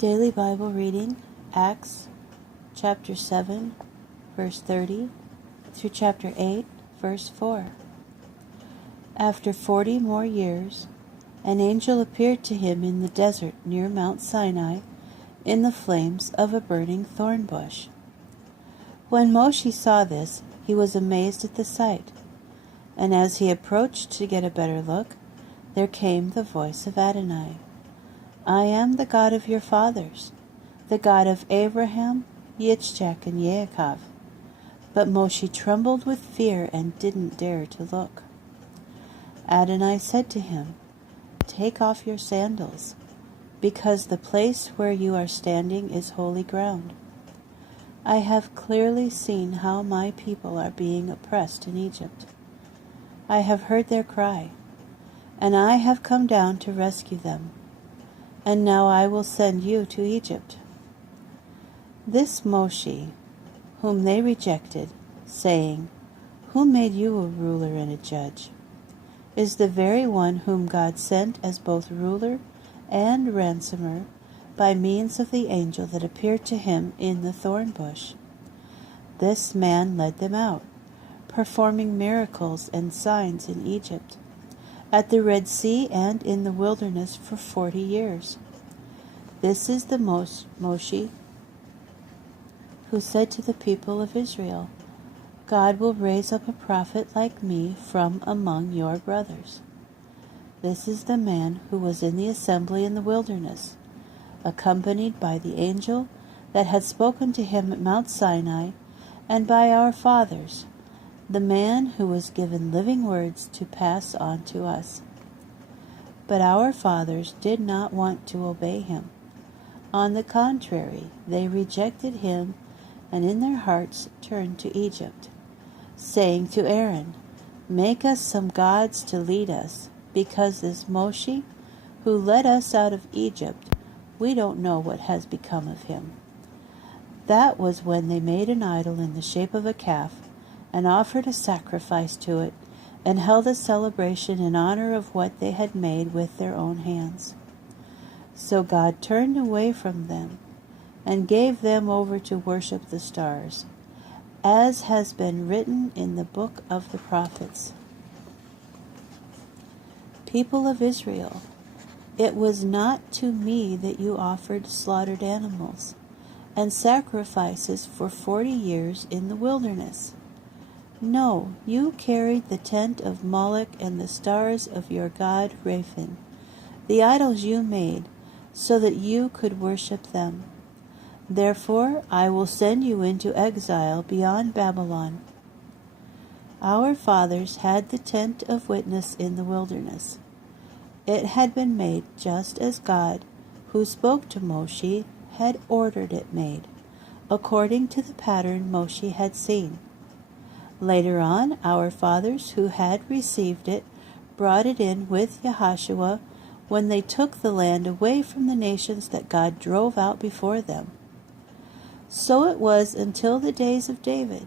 Daily Bible reading, Acts chapter 7, verse 30, through chapter 8, verse 4. After 40 more years, an angel appeared to him in the desert near Mount Sinai in the flames of a burning thorn bush. When Moshe saw this, he was amazed at the sight, and as he approached to get a better look, there came the voice of Adonai. I am the God of your fathers, the God of Abraham, Yitzchak, and Yaakov. But Moshe trembled with fear and didn't dare to look. Adonai said to him, Take off your sandals, because the place where you are standing is holy ground. I have clearly seen how my people are being oppressed in Egypt. I have heard their cry, and I have come down to rescue them. And now I will send you to Egypt. This Moshe, whom they rejected, saying, Who made you a ruler and a judge? Is the very one whom God sent as both ruler and ransomer by means of the angel that appeared to him in the thorn bush. This man led them out, performing miracles and signs in Egypt, at the Red Sea and in the wilderness for 40 years. This is the Moshe who said to the people of Israel, God will raise up a prophet like me from among your brothers. This is the man who was in the assembly in the wilderness, accompanied by the angel that had spoken to him at Mount Sinai, and by our fathers, the man who was given living words to pass on to us. But our fathers did not want to obey him. On the contrary, they rejected him and in their hearts turned to Egypt, saying to Aaron, Make us some gods to lead us, because this Moshe, who led us out of Egypt, we don't know what has become of him. That was when they made an idol in the shape of a calf, and offered a sacrifice to it, and held a celebration in honor of what they had made with their own hands. So God turned away from them, and gave them over to worship the stars, as has been written in the book of the prophets. People of Israel, it was not to me that you offered slaughtered animals and sacrifices for 40 years in the wilderness. No, you carried the tent of Moloch and the stars of your god Rephan, the idols you made, so that you could worship them. Therefore I will send you into exile beyond Babylon. Our fathers had the tent of witness in the wilderness. It had been made just as God, who spoke to Moshe, had ordered it made, according to the pattern Moshe had seen. Later on, our fathers who had received it brought it in with Yahshua when they took the land away from the nations that God drove out before them. So it was until the days of David.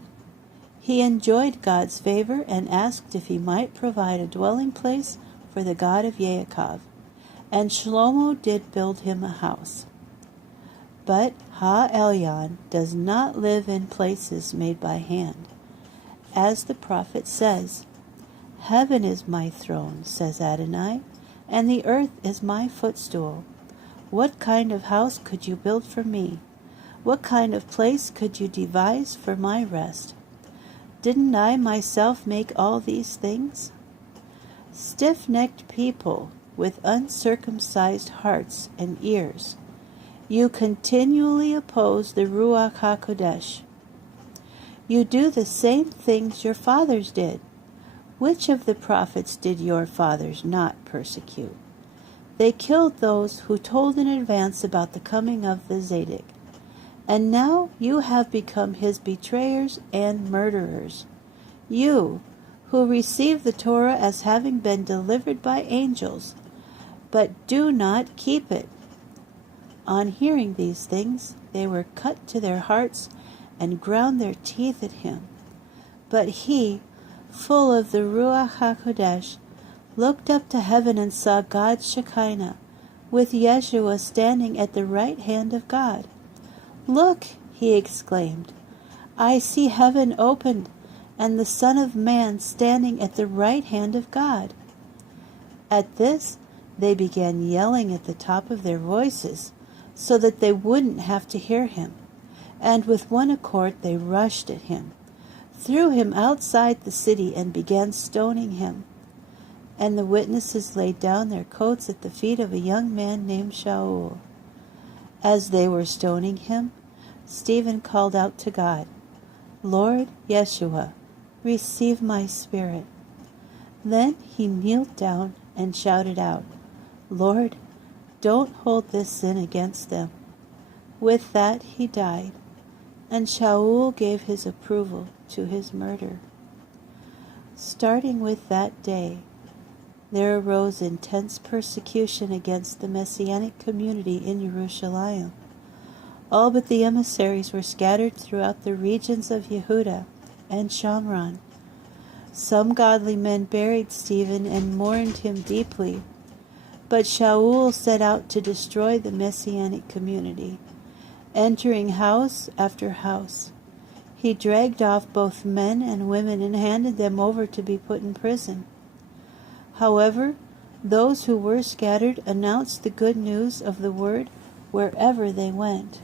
He enjoyed God's favor and asked if he might provide a dwelling place for the God of Yaakov, and Shlomo did build him a house. But Ha-Elyon does not live in places made by hand. As the prophet says, Heaven is my throne, says Adonai, and the earth is my footstool. What kind of house could you build for me? What kind of place could you devise for my rest? Didn't I myself make all these things? Stiff-necked people with uncircumcised hearts and ears, you continually oppose the Ruach HaKodesh. You do the same things your fathers did. Which of the prophets did your fathers not persecute? They killed those who told in advance about the coming of the Zadok. And now you have become his betrayers and murderers. You, who receive the Torah as having been delivered by angels, but do not keep it. On hearing these things, they were cut to their hearts and ground their teeth at him. But he, full of the Ruach HaKodesh, looked up to heaven and saw God's Shekinah, with Yeshua standing at the right hand of God. "Look," he exclaimed, "I see heaven opened, and the Son of Man standing at the right hand of God." At this, they began yelling at the top of their voices, so that they wouldn't have to hear him, and with one accord they rushed at him, threw him outside the city, and began stoning him. And the witnesses laid down their coats at the feet of a young man named Shaul. As they were stoning him, Stephen called out to God, "Lord Yeshua, receive my spirit." Then he kneeled down and shouted out, "Lord, don't hold this sin against them." With that he died, and Shaul gave his approval to his murder. Starting with that day, there arose intense persecution against the Messianic community in Jerusalem. All but the emissaries were scattered throughout the regions of Yehuda and Shomron. Some godly men buried Stephen and mourned him deeply, but Shaul set out to destroy the Messianic community. Entering house after house, he dragged off both men and women and handed them over to be put in prison. However, those who were scattered announced the good news of the word wherever they went.